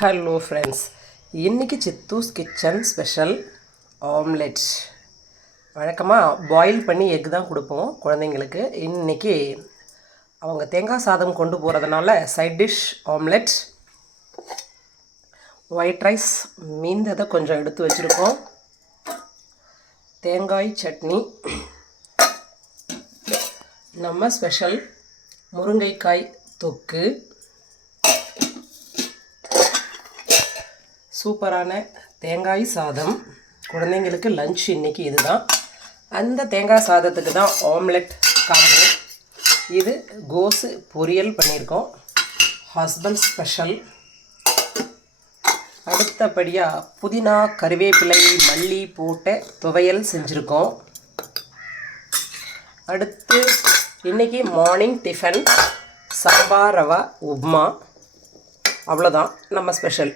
Hello friends, இன்றைக்கி Chittu's kitchen special omelette. வழக்கமாக boil பண்ணி எக் தான் கொடுப்போம் குழந்தைங்களுக்கு. இன்றைக்கி அவங்க தேங்காய் சாதம் கொண்டு போகிறதுனால side dish omelette. White rice மீந்ததை கொஞ்சம் எடுத்து வச்சுருக்கோம். தேங்காய் சட்னி, நம்ம ஸ்பெஷல் முருங்கைக்காய் தொக்கு, சூப்பரான தேங்காய் சாதம். குழந்தைங்களுக்கு லஞ்ச் இன்றைக்கி இதுதான். அந்த தேங்காய் சாதத்துக்கு தான் ஆம்லெட் காம்போ. இது கோஸு பொரியல் பண்ணியிருக்கோம், ஹஸ்பண்ட் ஸ்பெஷல். அடுத்தபடியாக புதினா கறிவேப்பிலை மல்லி போட்ட துவையல் செஞ்சுருக்கோம். அடுத்து இன்றைக்கி மார்னிங் டிஃபன் சாம்பார் ரவா உப்மா. அவ்வளோதான் நம்ம ஸ்பெஷல்.